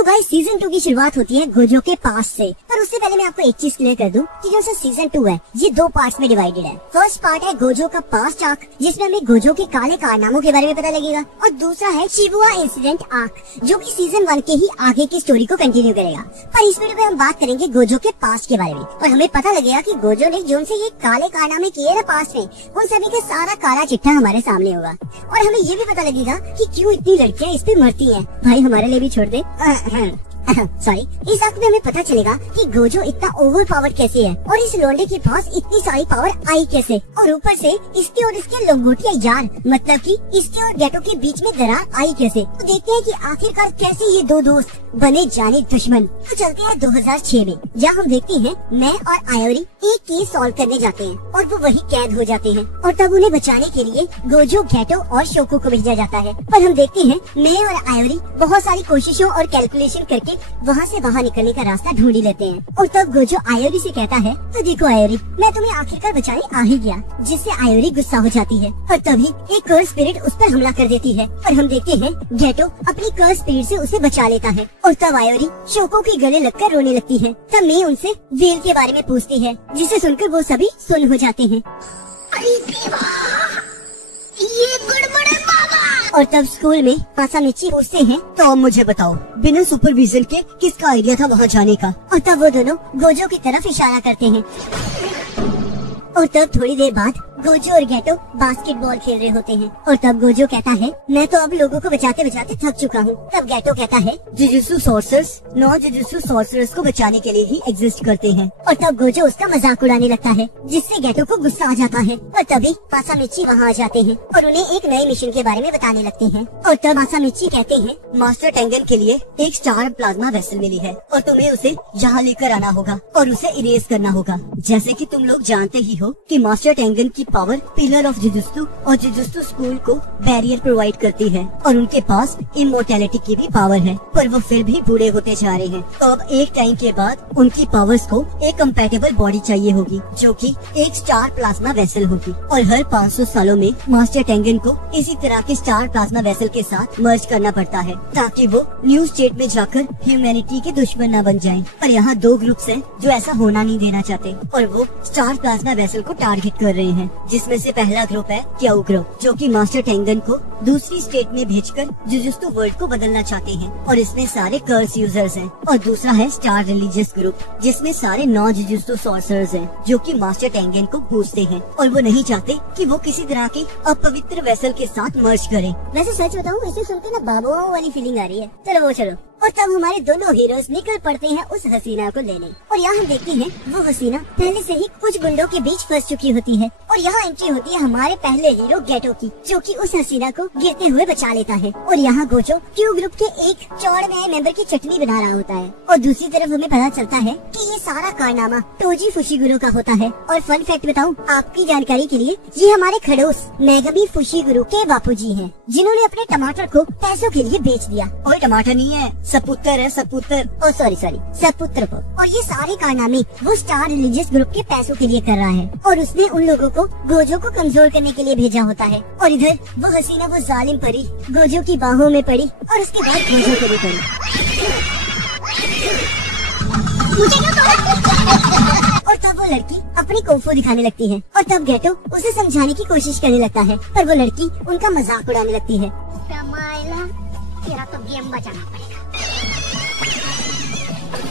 तो guys season 2 की शुरुआत होती है गोजो के पास से। पर उससे पहले मैं आपको एक चीज क्लियर कर दूं कि जो सीजन 2 है ये 2 पार्ट्स में डिवाइडेड है। फर्स्ट पार्ट है गोजो का पास्ट आर्क, जिसमें हमें गोजो के काले कारनामों के बारे में पता लगेगा, और दूसरा है शिबुया इंसिडेंट आर्क, जो कि सीजन 1 के ही आगे की स्टोरी को कंटिन्यू करेगा। पर इस वीडियो में हम बात करेंगे गोजो के पास्ट के बारे में, और हमें पता लगेगा कि गोजो ने जो से ये काले कारनामे किए ना पास्ट में, उन सभी का सारा काला चिट्ठा हमारे सामने होगा। और हमें ये भी पता लगेगा कि क्यों इतनी लड़कियां इस पे मरती हैं। भाई हमारे लिए भी छोड़ दे। सॉरी, इस आर्क में हमें पता चलेगा कि गोजो इतना ओवर पावर कैसे है, और इस लोंडे के पास इतनी सारी पावर आई कैसे, और ऊपर से इसके और इसके लंगोटिया यार, मतलब कि इसके और गेटो के बीच में दरार आई कैसे। तो देखते हैं कि आखिरकार कैसे ये दो दोस्त बने जाने दुश्मन। तो चलते हैं 2006 में, जहाँ हम देखते हैं मैं और आयोरी एक केस सॉल्व करने जाते हैं और वो वही कैद हो जाते हैं, और तब उन्हें बचाने के लिए गोजो, गेटो और शोको को भेजा जाता है। पर हम देखते हैं मैं और आयोरी बहुत सारी कोशिशों और कैलकुलेशन करके वहाँ से बाहर निकलने का रास्ता ढूंढ ही लेते हैं। और तब गोजो आयोरी से कहता है, तो देखो आयोरी, मैं तुम्हें आखिरकार बचाने आ ही गया, जिससे आयोरी गुस्सा हो जाती है और तभी एक कर्स स्पिरिट उस पर हमला कर देती है। और हम देखते हैं गेटो अपनी कर्स स्पिरिट से उसे बचा लेता है, और तब आयोरी शोको के गले लगकर रोने लगती है। तब मैं उनसे वेल के बारे में पूछती है, जिसे सुनकर वो सभी सुन हो जाते हैं। ये गड़बड़ है बाबा। और तब स्कूल में मासामिची पूछते हैं, तो अब मुझे बताओ बिना सुपरविजन के किसका आइडिया था वहाँ जाने का। और तब वो दोनों गोजो की तरफ इशारा करते हैं। और तब थोड़ी देर बाद गोजो और गेटो बास्केटबॉल खेल रहे होते हैं, और तब गोजो कहता है, मैं तो अब लोगों को बचाते बचाते थक चुका हूँ। तब गेटो कहता है, jujutsu sorcerers non jujutsu sorcerers को बचाने के लिए ही एग्जिस्ट करते हैं। और तब गोजो उसका मजाक उड़ाने लगता है, जिससे गेटो को गुस्सा आ जाता है। और तभी मासामिची वहाँ आ जाते हैं और उन्हें एक नए मिशन के बारे में बताने लगते हैं। और तब मासामिची कहते हैं, मास्टर टेंगन के लिए एक स्टार प्लाज्मा वेसल मिली है, और तुम्हें उसे यहाँ लेकर आना होगा और उसे इरेज करना होगा। जैसे कि तुम लोग जानते ही हो कि मास्टर टेंगन की पावर पिलर ऑफ जुजुत्सु और जुजुत्सु स्कूल को बैरियर प्रोवाइड करती है, और उनके पास इमोर्टैलिटी की भी पावर है, पर वो फिर भी बूढ़े होते जा रहे हैं। तो अब एक टाइम के बाद उनकी पावर्स को एक कंपैटिबल बॉडी चाहिए होगी, जो कि एक स्टार प्लाज्मा वेसल होगी। और हर 500 सालों में मास्टर टेंगन को इसी तरह के स्टार प्लाज्मा वेसल के साथ मर्ज करना पड़ता है, ताकि वो न्यू स्टेट में जाकर ह्यूमैनिटी के दुश्मन न बन जाएं। पर यहाँ 2 ग्रुप्स हैं जो ऐसा होना नहीं देना चाहते, और वो स्टार प्लाज्मा वेसल को टारगेट कर रहे हैं, जिसमें से पहला ग्रुप है क्याओ ग्रुप, जो कि मास्टर टेंगन को दूसरी स्टेट में भेजकर जुजुत्सु वर्ल्ड को बदलना चाहते हैं, और इसमें सारे कर्स यूजर्स हैं। और दूसरा है स्टार रिलीजियस ग्रुप, जिसमें सारे नॉन जुजुत्सु सॉर्सरर्स हैं, जो कि मास्टर टेंगन को पूजते हैं, और वो नहीं चाहते कि वो किसी तरह के अपवित्र वेसल के साथ मर्ज करें। वैसे सच बताऊं, इसे सुनकर ना बाबुओं वाली फीलिंग आ रही है। चलो। और तब हमारे दोनों हीरोज निकल पड़ते हैं उस हसीना को लेने, और यहाँ हम देखते हैं वो हसीना पहले से ही कुछ गुंडों के बीच फंस चुकी होती है, और यहाँ एंट्री होती है हमारे पहले हीरो गेटो की, जो कि उस हसीना को गिरते हुए बचा लेता है। और यहाँ गोजो क्यू ग्रुप के एक चौड़ में मेंबर की चटनी बना रहा होता है, और दूसरी तरफ हमें पता चलता है कि ये सारा कारनामा टोजी फुशिगुरु का होता है। और फन फैक्ट बताऊं आपकी जानकारी के लिए, ये हमारे खड़ोस मेगामी फुशिगुरु के बापूजी हैं, जिन्होंने अपने टमाटर को पैसों के लिए बेच दिया। और टमाटर नहीं है, सपुत्र है, सपुत्र। ओ सॉरी सपुत्र को। और ये सारे कारनामे वो स्टार रिलीजियस ग्रुप के पैसों के लिए कर रहा है, और उसने उन लोगों को गोजो को कमजोर करने के लिए भेजा होता है। और इधर वो हसीना, वो जालिम परी गोजो की बाहों में पड़ी, और उसके बाद गोजो को भी पड़ी। और तब वो लड़की अपनी कोफो दिखाने लगती है, और तब गेटो उसे समझाने की कोशिश करने लगता है, पर वो लड़की उनका मजाक उड़ाने लगती है। तेरा तो गेम बचाना पड़ेगा।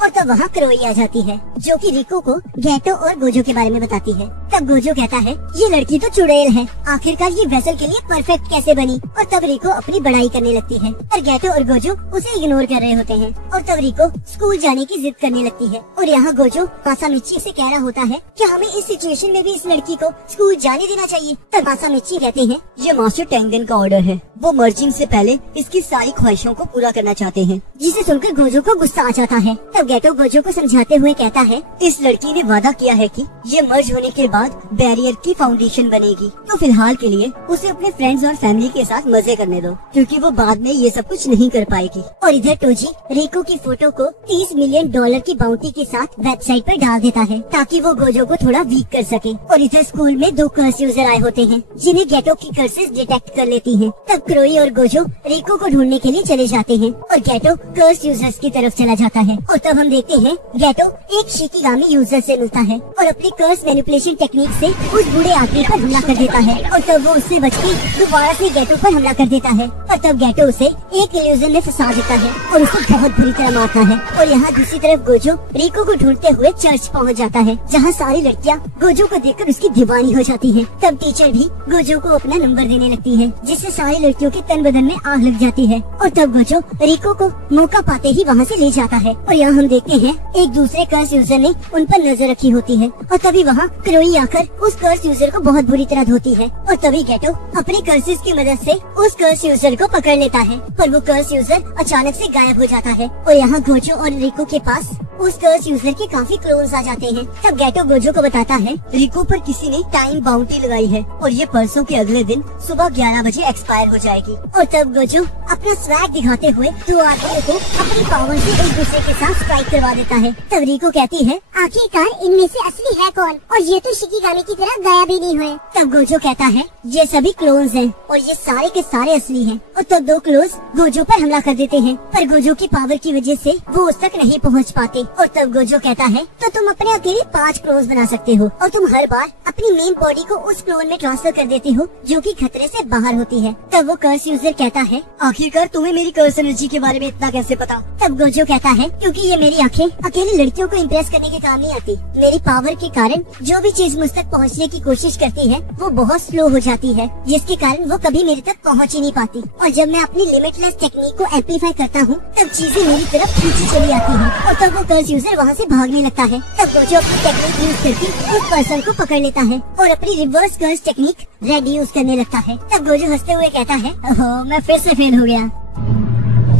और तब वहाँ क्रोई आ जाती है, जो कि रिको को गेटो और गोजो के बारे में बताती है। तब गोजो कहता है, ये लड़की तो चुड़ैल है, आखिरकार ये वेसल के लिए परफेक्ट कैसे बनी। और तब रिको अपनी बड़ाई करने लगती है, और गेटो और गोजो उसे इग्नोर कर रहे होते हैं। और तब रिको स्कूल जाने की जिद करने लगती है, और यहाँ गोजो मासामिची से कह रहा होता है कि हमें इस सिचुएशन में भी इस लड़की को स्कूल जाने देना चाहिए। तब मासामिची कहते हैं, ये मास्टर टेंगन का ऑर्डर है, वो मर्जिंग से पहले इसकी सारी ख्वाहिशों को पूरा करना चाहते हैं। जिसे सुनकर गोजो को गुस्सा आ जाता है। तब गेटो गोजो को समझाते हुए कहता है, इस लड़की ने वादा किया है कि ये मर्ज होने के बाद बैरियर की फाउंडेशन बनेगी, तो फिलहाल के लिए उसे अपने फ्रेंड्स और फैमिली के साथ मजे करने दो, क्योंकि वो बाद में ये सब कुछ नहीं कर पाएगी। और इधर टोजी रिको की फोटो को $30 मिलियन की बाउंटी के साथ वेबसाइट पर डाल देता है ताकि वो गोजो को थोड़ा वीक कर सके। और इधर स्कूल में 2 कर्स यूजर आए होते हैं जिन्हें गेटो की कर्सेस डिटेक्ट कर लेती हैं। तब क्रोई और गोजो रिको को ढूंढने के लिए चले जाते हैं और गेटो कर्स यूजर्स की तरफ चला जाता है। और तब हम देखते हैं गेटो एक शिकिगामी यूजर से मिलता है और अपनी कर्स मैनिपुलेशन टेक्निक से उस बूढ़े आदमी पर हमला कर देता है। और तब वो उससे बच के दोबारा से गेटो पर हमला कर देता है और तब गेटो उसे एक इल्यूजन में फंसा देता है और उसे बहुत बुरी तरह मारता है। और यहाँ दूसरी तरफ गोजो रिको को ढूंढते हुए चर्च पहुँच जाता है जहाँ सारी लड़कियाँ गोजो को देखकर उसकी दीवानी हो जाती है। तब टीचर भी गोजो को अपना नंबर देने लगती है जिससे सारी लड़कियों के तन बदन में आग लग जाती है। और तब गोजो रिको को मौका पाते ही वहाँ से ले जाता है। और यहाँ हम देखते हैं एक दूसरे कर्स यूजर ने उन पर नजर रखी होती है और तभी वहाँ क्रोई आकर उस कर्स यूजर को बहुत बुरी तरह धोती है। और तभी गेटो अपने कर्सेस की मदद से उस कर्स यूजर को पकड़ लेता है पर वो कर्स यूजर अचानक से गायब हो जाता है। और यहाँ गोजो और रिको के पास उस कर्स यूजर के काफी क्लोन्स आ जाते हैं। तब गेटो गोजो को बताता है रिको पर किसी ने टाइम बाउंटी लगाई है और ये परसों के अगले दिन सुबह 11 बजे एक्सपायर हो जाएगी। और तब गोजो अपना स्वैग दिखाते हुए 2 आदमियों को अपनी पावर से एक दूसरे के साथ स्ट्राइक करवा देता है। तब रिको कहती है आखिरकार इनमें से असली है कौन और ये तो शिकिगामी की तरह गायब भी नहीं हुए। तब गोजो कहता है ये सभी क्लोन्स हैं और ये सारे के सारे असली हैं। और तब 2 क्लोन्स गोजो पर हमला कर देते हैं पर गोजो की पावर की वजह से वो उस तक नहीं पहुंच पाते। और तब गोजो कहता है तो तुम अपने अकेले 5 क्लोन्स बना सकते हो और तुम हर बार अपनी मेन बॉडी को उस क्लोन में ट्रांसफर कर देते हो जो कि खतरे से बाहर होती है। तब वो कर्स यूजर कहता है आखिरकार तुम्हें मेरी कर्स एनर्जी के बारे में इतना कैसे पता। तब गोजो कहता है क्योंकि ये मेरी आंखें अकेली लड़कियों को इम्प्रेस करने के काम नहीं आती। मेरी पावर के कारण जो भी चीज मुझ तक पहुँचने की कोशिश करती है वो बहुत स्लो हो जाती है जिसके कारण वो कभी मेरे तक पहुँच ही नहीं पाती। और जब मैं अपनी लिमिटलेस टेक्निक को एम्पलीफाई करता हूँ तब चीजें मेरी तरफ खींची चली आती है। और तब वो कर्स यूजर वहाँ से भागने लगता है। तब गोजो अपनी टेक्निक यूज करके उस पर्सन को पकड़ लेता है और अपनी reverse curse technique red use करने लगता है। तब गोजो हंसते हुए कहता है ओह मैं फिर से फेल हो गया,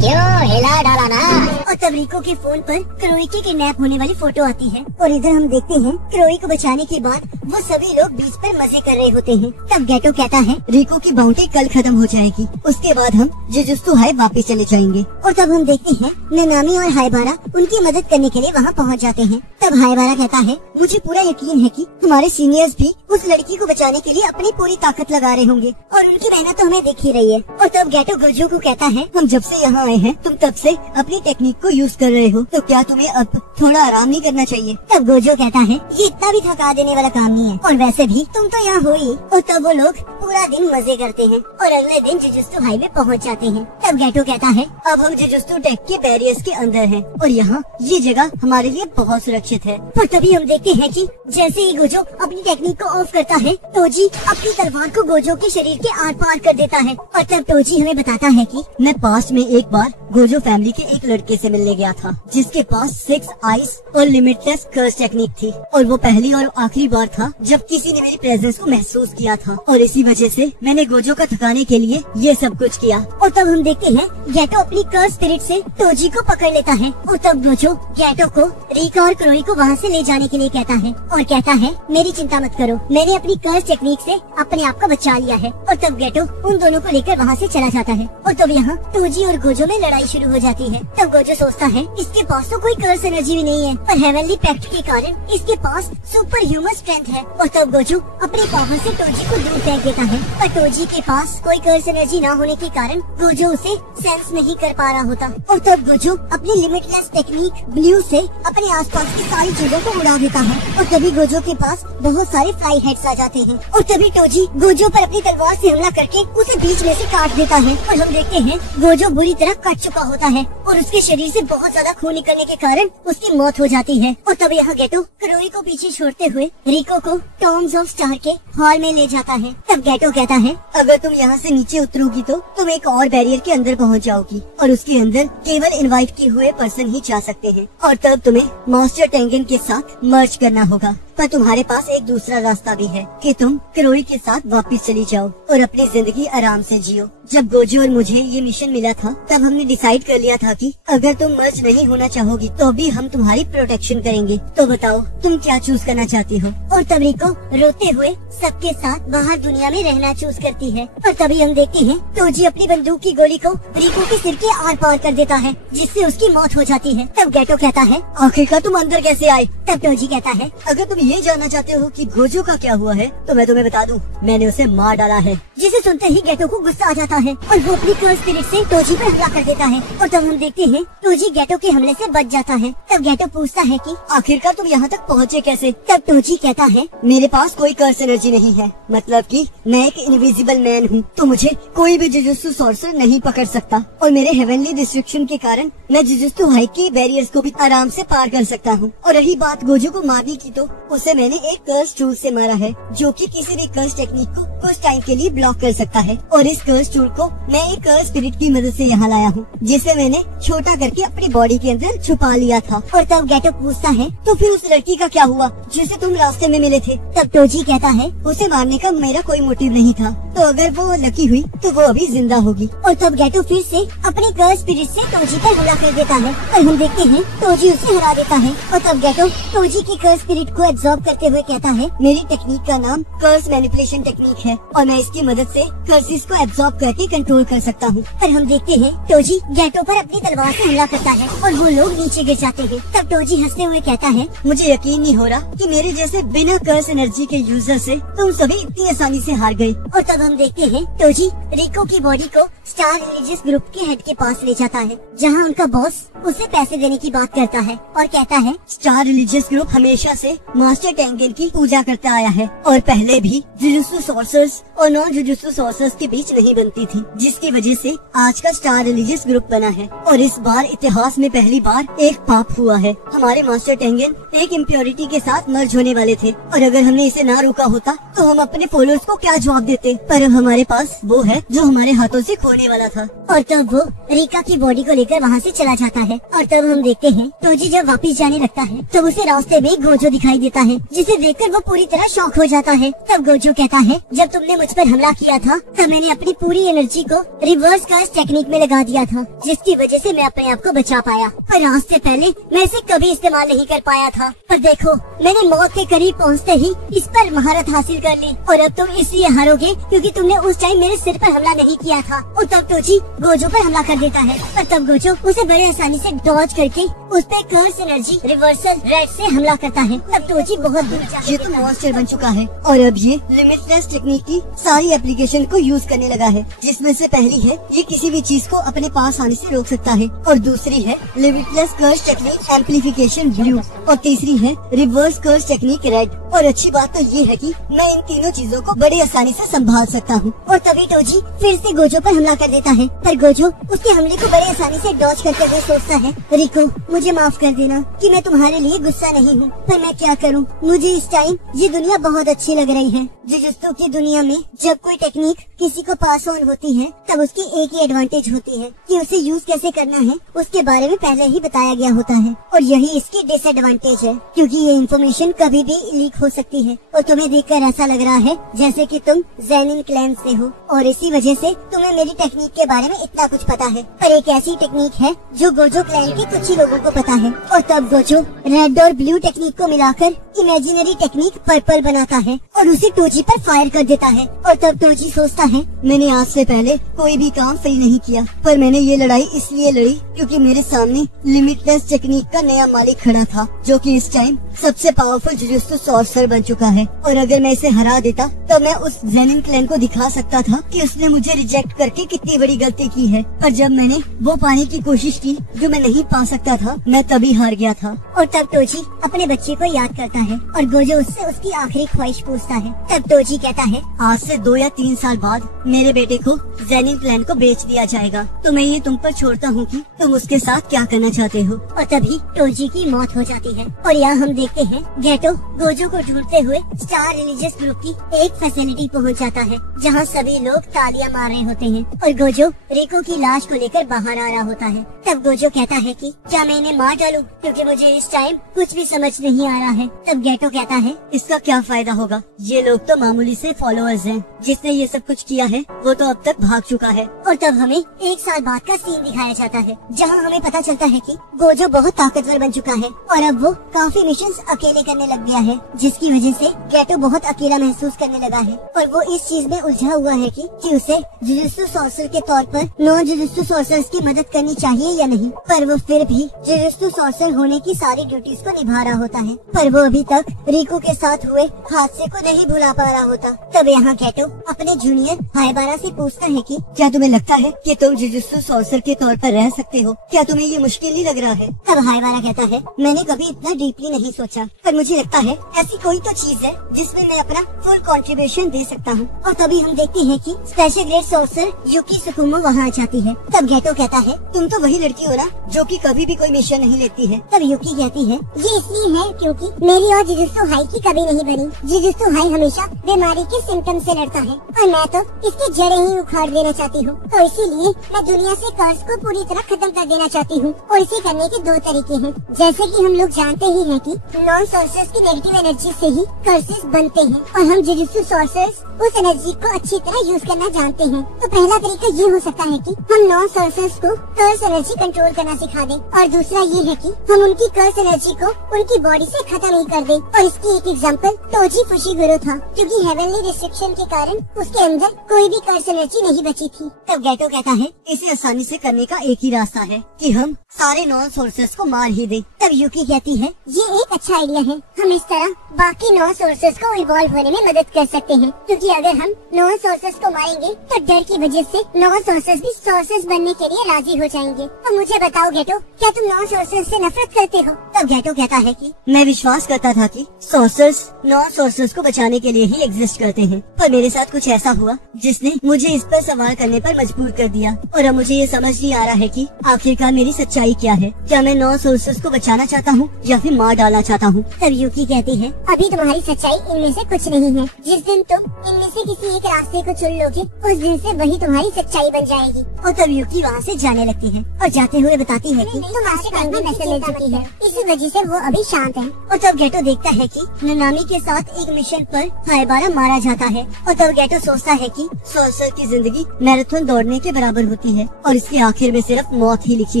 क्यों हिला डाला ना। और तब रिको के फोन पर क्रोई के किडनैप होने वाली फोटो आती है और इधर हम देखते हैं क्रोई को बचाने के बाद वो सभी लोग बीच पर मजे कर रहे होते हैं। तब गेटो कहता है रिको की बाउंटी कल खत्म हो जाएगी, उसके बाद हम जुजुत्सु हाई वापस चले जाएंगे। और तब हम देखते हैं ननामी और हाइबारा उनकी मदद करने के लिए वहाँ पहुँच जाते हैं। तब हाइबारा कहता है मुझे पूरा यकीन है कि हमारे सीनियर्स भी उस लड़की को बचाने के लिए अपनी पूरी ताकत लगा रहे होंगे और उनकी मेहनत तो हमें दिख ही रही है। और तब गेटो गोजो को कहता है हम जब से यहाँ आए हैं तुम तब से अपनी टेक्निक को यूज कर रहे हो तो क्या तुम्हें अब थोड़ा आराम नहीं करना चाहिए। तब गोजो कहता है ये इतना भी थका देने वाला काम नहीं है और वैसे भी तुम तो यहाँ हो ही। और तब वो लोग पूरा दिन मजे करते हैं और अगले दिन जुजुत्सु हाईवे पहुँच जाते हैं। तब गेटो कहता है अब हम जुजुत्सु टेक के बैरियर्स के अंदर हैं और यहाँ ये जगह हमारे लिए बहुत सुरक्षित है। पर तभी हम देखते हैं कि जैसे ही गोजो अपनी टेक्निक को ऑफ करता है टोजी अपनी तलवार को गोजो के शरीर के आर पार कर देता है। और तब टोजी हमें बताता है कि मैं पास्ट में एक बार गोजो फैमिली के एक लड़के से मिलने गया था जिसके पास 6 आइस और लिमिटलेस कर्स टेक्निक थी और वो पहली और आखिरी बार था जब किसी ने मेरी प्रेजेंस को महसूस किया था और इसी वजह से मैंने गोजो का थकाने के लिए ये सब कुछ किया। और तब हम देखते हैं गेटो अपनी कर्स स्पिरिट से टोजी को पकड़ लेता है और तब गोजो गेटो को रिका और क्रोई को वहाँ से ले जाने के लिए कहता है और कहता है मेरी चिंता मत करो, मैंने अपनी कर्स टेक्निक से अपने आप को बचा लिया है। और तब गेटो उन दोनों को लेकर वहाँ से चला जाता है और तब यहाँ टोजी और गोजो में लड़ाई शुरू हो जाती है। तब गोजो सोचता है इसके पास तो कोई कर्स एनर्जी भी नहीं है पर हेवनली पैक्ट के कारण इसके पास सुपर ह्यूमन स्ट्रेंथ है। और तब गोजो अपने पावर से टोजी को दूर फेंक देता है पर टोजी के पास कोई कर्स एनर्जी न होने के कारण गोजो उसे सेंस नहीं कर पा रहा होता। और तब गोजो अपनी लिमिटलेस टेक्निक ब्लू से अपने आसपास की सारी चीजों को उड़ा देता है और तभी गोजो के पास बहुत सारे फ्लाई हेड्स आ जाते हैं और तभी टोजी गोजो पर अपनी तलवार से हमला करके उसे बीच में से काट देता है। और हम देखते हैं गोजो बुरी तरह कट चुका होता है और उसके शरीर से बहुत ज्यादा खून निकलने के कारण उसकी मौत हो जाती है। और तब यहाँ गेटो क्रोई को पीछे छोड़ते हुए रिको को टॉम्स ऑफ स्टार के हॉल में ले जाता है। तब गेटो कहता है अगर तुम यहाँ से नीचे उतरोगी तो तुम एक और बैरियर के अंदर पहुँच जाओगी और उसके अंदर केवल इनवाइट किए हुए पर्सन ही जा सकते हैं और तब तुम्हें मास्टर टेंगन के साथ मर्ज करना होगा। पर तुम्हारे पास एक दूसरा रास्ता भी है कि तुम क्रोई के साथ वापस चली जाओ और अपनी जिंदगी आराम से जियो। जब गोजो और मुझे ये मिशन मिला था तब हमने डिसाइड कर लिया था कि अगर तुम मर्ज नहीं होना चाहोगी तो भी हम तुम्हारी प्रोटेक्शन करेंगे। तो बताओ तुम क्या चूज करना चाहती हो। और तब रिको रोते हुए सबके साथ बाहर दुनिया में रहना चूज करती है। और तभी हम देखते हैं टोजी अपनी बंदूक की गोली को रिको के सिर के आर पार कर देता है, जिससे उसकी मौत हो जाती है। तब गेटो कहता है, आखिरकार तुम अंदर कैसे आए। तब टोजी कहता है, अगर तुम ये जानना चाहते हो कि गोजो का क्या हुआ है तो मैं तुम्हें बता दूं, मैंने उसे मार डाला है। जिसे सुनते ही गेटो को गुस्सा आ जाता है और वो अपनी कर्स स्पिरिट से टोजी पर हमला कर देता है। और तब हम देखते हैं टोजी गेटो के हमले से बच जाता है। तब गेटो पूछता है कि आखिरकार तुम यहाँ तक पहुँचे कैसे। तब टोजी कहता है, मेरे पास कोई कर्स एनर्जी नहीं है, मतलब कि मैं एक इनविजिबल मैन हूँ, तो मुझे कोई भी जुजुत्सु सॉर्सर नहीं पकड़ सकता। और मेरे हेवनली डिस्ट्रक्शन के कारण मैं जुजुत्सु हाई के बैरियर्स को भी आराम से पार कर सकता हूँ। और रही बात गोजो को मारने की, तो उसे मैंने एक कर्स टूल से मारा है, जो कि किसी भी कर्स टेक्निक को कुछ टाइम के लिए ब्लॉक कर सकता है। और इस कर्स टूल को मैं एक कर्स स्पिरिट की मदद से यहाँ लाया हूँ, जिसे मैंने छोटा करके अपनी बॉडी के अंदर छुपा लिया था। और तब गेटो पूछता है, तो फिर उस लड़की का क्या हुआ जिसे तुम रास्ते में मिले थे। तब टोजी कहता है, उसे मारने का मेरा कोई मोटिव नहीं था, तो अगर वो लकी हुई तो वो अभी जिंदा होगी। और तब गेटो फिर से अपने कर्स स्पिरिट से टोजी पर हमला कर देता है और हम देखते हैं टोजी उसे हरा देता है। और तब गेटो टोजी की कर्स स्पिरिट को एब्जॉर्ब करते हुए कहता है, मेरी टेक्निक का नाम कर्स मैनिपुलेशन टेक्निक है और मैं इसकी मदद से कर्सेस को एब्जॉर्ब करके कंट्रोल कर सकता हूँ। और हम देखते हैं टोजी गेटो पर अपनी तलवार से हमला करता है और वो लोग नीचे गिर जाते हैं। तब टोजी हंसते हुए कहता है, मुझे यकीन नहीं हो रहा कि मेरे जैसे बिना कर्स एनर्जी के यूजर से तुम सभी इतनी आसानी से हार गए। और तब हम देखते हैं टोजी रिको की बॉडी को स्टार रिलीजियस ग्रुप के हेड के पास ले जाता है, जहाँ उनका बॉस उसे पैसे देने की बात करता है और कहता है, स्टार रिलीजियस ग्रुप हमेशा से मास्टर टेंगेन की पूजा करता आया है और पहले भी जुजुत्सु सॉर्सर्स और नॉन जुजुत्सु सॉर्सर्स के बीच नहीं बनती थी, जिसकी वजह से आज का स्टार रिलीजियस ग्रुप बना है। और इस बार इतिहास में पहली बार एक पाप हुआ है। हमारे मास्टर टेंगेन एक इम्प्योरिटी के साथ मर्ज होने वाले थे और अगर हमने इसे ना रोका होता तो हम अपने फॉलोअर्स को क्या जवाब देते। पर अब हमारे पास वो है जो हमारे हाथों से खोने वाला था। और तब वो रिका की बॉडी को लेकर वहाँ से चला जाता है। और तब हम देखते हैं टोजी जब वापस जाने लगता है तब उसे रास्ते में गोजो दिखाई देता है, जिसे देखकर वो पूरी तरह शॉक हो जाता है। तब गोजो कहता है, जब तुमने मुझ पर हमला किया था तब मैंने अपनी पूरी एनर्जी को रिवर्स कर्स टेक्निक में लगा दिया था, जिसकी वजह से मैं अपने आप को बचा पाया। पर आज से पहले मैं इसे कभी इस्तेमाल नहीं कर पाया था, पर देखो मैंने मौत के करीब पहुँचते ही इस पर महारत हासिल कर ली। और अब तुम इसलिए हारोगे क्योंकि तुमने उस टाइम मेरे सिर पर हमला नहीं किया था। और तब टोजी गोजो पर हमला कर देता है और तब गोजो उसे बड़े आसानी से डॉज करके उस पे कर्स एनर्जी रिवर्सल रेड से हमला करता है। तब टोजी बहुत दूर जाके ये तो मॉन्स्टर बन चुका है और अब ये लिमिटलेस टेक्निक की सारी एप्लीकेशन को यूज करने लगा है, जिसमें से पहली है ये किसी भी चीज को अपने पास आने से रोक सकता है, और दूसरी है limitless curse technique amplification blue, और तीसरी है रिवर्स कर्स टेक्निक रेड। और अच्छी बात तो ये है कि मैं इन तीनों चीजों को बड़ी आसानी से संभाल सकता हूँ। और तभी टोजी फिर से गोजो पर हमला कर देता है, पर गोजो उसके हमले को बड़े आसानी से डॉज करते हुए सोचता है, रिको मुझे माफ कर देना कि मैं तुम्हारे लिए गुस्सा नहीं हूँ, पर मैं क्या करूँ, मुझे इस टाइम ये दुनिया बहुत अच्छी लग रही है। जुजुत्सु की दुनिया में जब कोई टेक्निक किसी को पास ऑन होती है तब उसकी एक ही एडवांटेज होती है कि उसे यूज कैसे करना है उसके बारे में पहले ही बताया गया होता है, और यही इसकी डिसएडवांटेज है क्योंकि ये इन्फॉर्मेशन कभी भी लीक हो सकती है। और तुम्हें देखकर ऐसा लग रहा है जैसे कि तुम ज़ेनिन क्लैन से हो और इसी वजह से तुम्हें मेरी टेक्निक के बारे में इतना कुछ पता है, पर एक ऐसी टेक्निक है जो गोजो क्लैन के कुछ ही लोगों को पता है। और तब गोजो रेड और ब्लू टेक्निक को मिलाकर इमेजिनरी टेक्निक पर्पल बनाता है और उसे टोजी पर फायर कर देता है। और तब टोजी सोचता है, मैंने आज से पहले कोई भी काम सही नहीं किया, पर मैंने ये लड़ाई इसलिए लड़ी क्योंकि मेरे सामने लिमिटलेस टेक्निक का नया मालिक खड़ा था, जो कि इस टाइम सबसे पावरफुल जुजुत्सु सॉर्सर बन चुका है। और अगर मैं इसे हरा देता तो मैं उस ज़ेनिन क्लैन को दिखा सकता था कि उसने मुझे रिजेक्ट करके कितनी बड़ी गलती की है। पर जब मैंने वो पाने की कोशिश की जो मैं नहीं पा सकता था, मैं तभी हार गया था। और तब टोजी अपने बच्चे को याद करता है और गोजो उससे उसकी आखिरी ख्वाहिश पूछता है। तब टोजी कहता है, आज से 2 या 3 साल बाद मेरे बेटे को ज़ेनिन क्लैन को बेच दिया जाएगा, तो मैं ये तुम पर छोड़ता हूँ कि तुम उसके साथ क्या करना चाहते हो। और तभी टोजी की मौत हो जाती है। और यहाँ हम देखते हैं गेटो गोजो को ढूंढते हुए स्टार रिलीजियस ग्रुप की एक फैसिलिटी पहुँच जाता है, जहाँ सभी लोग तालियां मार रहे होते हैं और गोजो रिको की लाश को लेकर बाहर आ रहा होता है। तब गोजो कहता है कि क्या मैं इन्हें मार डालूं, क्योंकि मुझे इस टाइम कुछ भी समझ नहीं आ रहा है। तब गेटो कहता है इसका क्या फायदा होगा, ये लोग तो मामूली से फॉलोअर्स हैं। जिसने ये सब कुछ किया है वो तो अब तक भाग चुका है। और तब हमें 1 साल बाद का सीन दिखाया जाता है, जहाँ हमें पता चलता है कि गोजो बहुत ताकतवर बन चुका है और अब वो काफी मिशंस अकेले करने लग गया है, जिसकी वजह से गेटो बहुत अकेला महसूस करने लगा है। और वो इस चीज में उलझा हुआ है कि उसे जुजुत्सु सॉर्सर के तौर पर नॉन जुजुत्सु सॉर्सर्स की मदद करनी चाहिए या नहीं। पर वो फिर भी जुजुत्सु सॉर्सर होने की सारी ड्यूटीज को निभा रहा होता है, पर वो अभी तक रिको के साथ हुए हादसे को नहीं भुला पा रहा होता। तब यहाँ गेटो अपने जूनियर हाइबारा से पूछता है कि क्या तुम्हें लगता है कि तुम जुजुत्सु सॉर्सर के तौर पर रह सकते हो, क्या तुम्हें ये मुश्किल नहीं लग रहा है। तब हाइबारा कहता है मैंने कभी इतना डीपली नहीं सोचा, पर मुझे लगता है ऐसी कोई तो चीज है जिसमें मैं अपना फुल कंट्रीब्यूशन दे सकता हूँ। और तभी हम देखते हैं कि स्पेशल ग्रेड सॉर्सर युकी सुकुमो वहाँ आ जाती है। तब गेटो कहता है तुम तो वही लड़की हो ना जो कि कभी भी कोई मिशन नहीं लेती है। तब युकी कहती है ये इसलिए है क्योंकि मेरी और जुजुत्सु हाई की कभी नहीं बनी। जुजुत्सु हाई हमेशा बीमारी के सिम्टम से लड़ता है और मैं तो इसकी जड़ें ही उखाड़ देना चाहती हूँ। तो इसीलिए मैं दुनिया से कर्ज को पूरी तरह खत्म कर देना चाहती हूँ। और इसे करने के 2 तरीके हैं। जैसे कि हम लोग जानते ही हैं कि नॉन सॉर्सर्स की नेगेटिव एनर्जी से ही कर्सेस बनते हैं और हम जुजुत्सु सॉर्सर्स उस एनर्जी को अच्छी तरह यूज करना जानते हैं। तो पहला तरीका ये हो सकता है कि हम नॉन सॉर्सर्स को कर्स एनर्जी कंट्रोल करना सिखा दें, और दूसरा ये है कि हम उनकी कर्स एनर्जी को उनकी बॉडी से खत्म ही कर दें। और इसकी एक एग्जांपल तोजी फुशिगुरो था, क्योंकि हेवनली रिस्ट्रिक्शन के कारण उसके अंदर कोई भी कर्स एनर्जी नहीं बची थी। तब गेटो कहता है इसे आसानी से करने का एक ही रास्ता है कि हम सारे नॉन सोर्सेस को मार ही दें। तब युकी कहती है ये एक अच्छा आइडिया है, हम इस तरह बाकी नॉन सोर्सेस को इवॉल्व होने में मदद कर सकते हैं, क्योंकि अगर हम नॉन सोर्सेस को मारेंगे तो डर की वजह से नॉन सोर्सेस भी सोर्सेस बनने के लिए राजी हो जाएंगे। तो मुझे बताओ गेटो, क्या तुम नॉन सोर्सेस से नफरत करते हो। तब गेटो कहता है कि मैं विश्वास करता था कि सोर्सेस नॉन सोर्सेस को बचाने के लिए ही एग्जिस्ट करते हैं, पर मेरे साथ कुछ ऐसा हुआ जिसने मुझे इस पर सवाल करने पर मजबूर कर दिया। और अब मुझे ये समझ नहीं आ रहा है कि आखिरकार मेरी सच्चाई क्या है। क्या मैं नॉन सोर्सेस को बचाना चाहता हूँ या फिर मार डालना चाहता हूँ। तब युकी कहती है अभी तुम्हारी सच्चाई इनमें से कुछ नहीं है। जिस दिन तुम इनमें से किसी एक रास्ते को चुन लोगे उस दिन से वही तुम्हारी सच्चाई बन जाएगी। और तब युकी वहाँ से जाने लगती है और जाते हुए बताती है कि तुम्हारे टाइम में नशे मिल चुकी है, इसी वजह से वो अभी शांत है। और तब गेटो देखता है कि ननामी के साथ एक मिशन पर हाइबारा मारा जाता है। और तब गेटो सोचता है कि सॉर्सर की जिंदगी मैराथन दौड़ने के बराबर होती है और इसके आखिर में सिर्फ मौत ही लिखी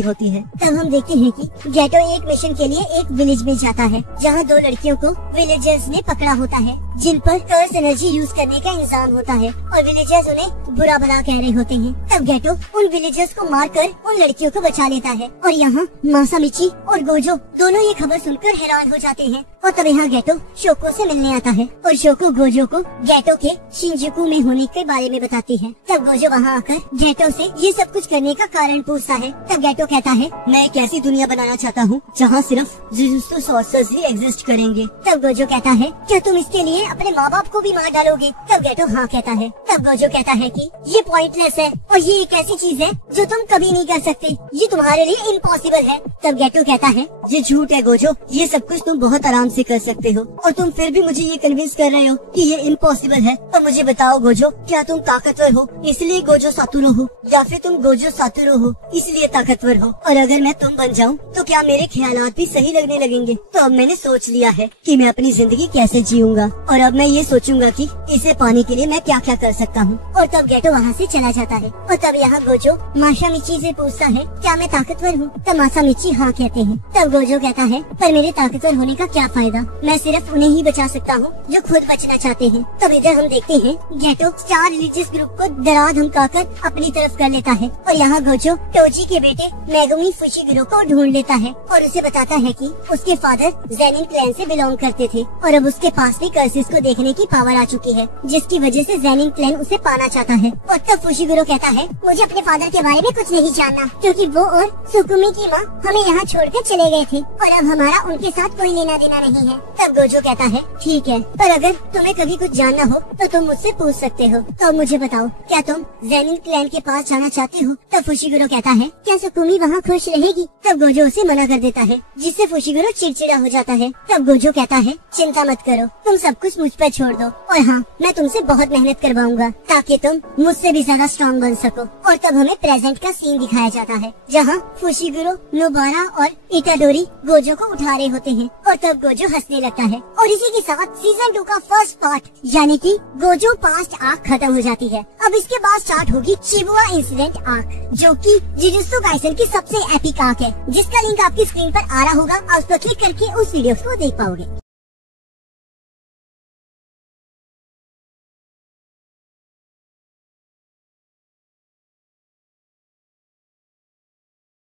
होती है। तब हम देखते हैं कि गेटो एक मिशन के लिए एक विलेज में जाता है, जहाँ 2 लड़कियों को विलेजर्स ने पकड़ा होता है, जिन पर कर्स एनर्जी यूज करने का इंतजाम होता है और विलेजर्स उन्हें बुरा भला कह रहे होते हैं। तब गेटो उन विलेजर्स को मारकर उन लड़कियों को बचा लेता है। और यहाँ मासामिची और गोजो दोनों ये खबर सुनकर हैरान हो जाते हैं। और तब यहाँ गेटो शोको से मिलने आता है और शोको गोजो को गेटो के शिनजुकु में होने के बारे में बताती है। तब गोजो वहाँ आकर गेटो से ये सब कुछ करने का कारण पूछता है। तब गेटो कहता है मैं एक ऐसी दुनिया बनाना चाहता हूँ जहाँ सिर्फ जुजुत्सु सॉर्सर्स ही एग्जिस्ट करेंगे। तब गोजो कहता है क्या तुम इसके लिए अपने माँ बाप को भी मार डालोगे। तब गेटो हाँ कहता है। तब गोजो कहता है कि ये पॉइंटलेस है और ये एक ऐसी चीज है जो तुम कभी नहीं कर सकते, ये तुम्हारे लिए इम्पॉसिबल है। तब गेटो कहता है ये झूठ है गोजो, ये सब कुछ तुम बहुत आराम से कर सकते हो और तुम फिर भी मुझे ये कन्विंस कर रहे हो कि ये इम्पॉसिबल है। तो मुझे बताओ गोजो, क्या तुम ताकतवर हो इसलिए गोजो सातुरो हो, या फिर तुम गोजो सातुरो हो इसलिए ताकतवर हो। और अगर मैं तुम बन जाऊँ तो क्या मेरे ख्यालात भी सही लगने लगेंगे। तो अब मैंने सोच लिया है कि मैं अपनी जिंदगी कैसे जीऊंगा और अब मैं ये सोचूंगा कि इसे पाने के लिए मैं क्या क्या कर सकता हूँ। और तब गेटो वहाँ से चला जाता है। और तब यहाँ गोजो मासामिची से पूछता है क्या मैं ताकतवर हूँ। तब मासामिची हाँ कहते हैं। तब गोजो कहता है पर मेरे ताकतवर होने का क्या फायदा, मैं सिर्फ उन्हें ही बचा सकता हूँ जो खुद बचना चाहते हैं। तब इधर हम देखते हैं गेटो 4 रिलीजियस ग्रुप को डरा धमकाकर अपनी तरफ कर लेता है। और यहाँ गोजो टोजी के बेटे मेगुमी फुशिगुरो को ढूंढ लेता है और उसे बताता है कि उसके फादर जेनिन क्लैन से बिलोंग करते थे और अब उसके पास भी कर्सिस को देखने की पावर आ चुकी है, जिसकी वजह से जेनिन क्लैन उसे पाना चाहता है। और तब फुशिगुरो कहता है मुझे अपने फादर के बारे में कुछ नहीं जानना, क्योंकि वो और सुकुमी की माँ हमें यहाँ छोड़कर चले गए थे और अब हमारा उनके साथ कोई लेना देना नहीं है। तब गोजो कहता है ठीक है, पर अगर तुम्हें कभी कुछ जानना हो तो तुम मुझसे पूछ सकते हो। तो मुझे बताओ, क्या तुम ज़ेनिन क्लैन के पास जाना चाहते हो? तब फुशिगुरो कहता है क्या सुकुमी वहाँ खुश रहेगी? तब गोजो उसे मना कर देता है, जिससे फुशिगुरो चिड़चिड़ा हो जाता है। तब गोजो कहता है चिंता मत करो, तुम सब कुछ मुझ पर छोड़ दो, और हाँ, मैं तुमसे बहुत मेहनत करवाऊंगा ताकि तुम मुझसे भी ज्यादा स्ट्रॉन्ग बन सको। और तब हमें प्रेजेंट का सीन दिखाया जाता है, जहाँ फुशिगुरो, नोबारा और इटाडोरी गोजो को उठा रहे होते हैं, और तब गोजो हंसने लगता है। और इसी के साथ सीजन 2 का फर्स्ट पार्ट यानी कि गोजो पास्ट आर्क खत्म हो जाती है। अब इसके बाद स्टार्ट होगी शिबुया इंसिडेंट आर्क, जो कि जुजुत्सु काइसेन की सबसे एपिक आर्क है, जिसका लिंक आपकी स्क्रीन पर आ रहा होगा। आप उस पर क्लिक करके उस वीडियो को देख पाओगे।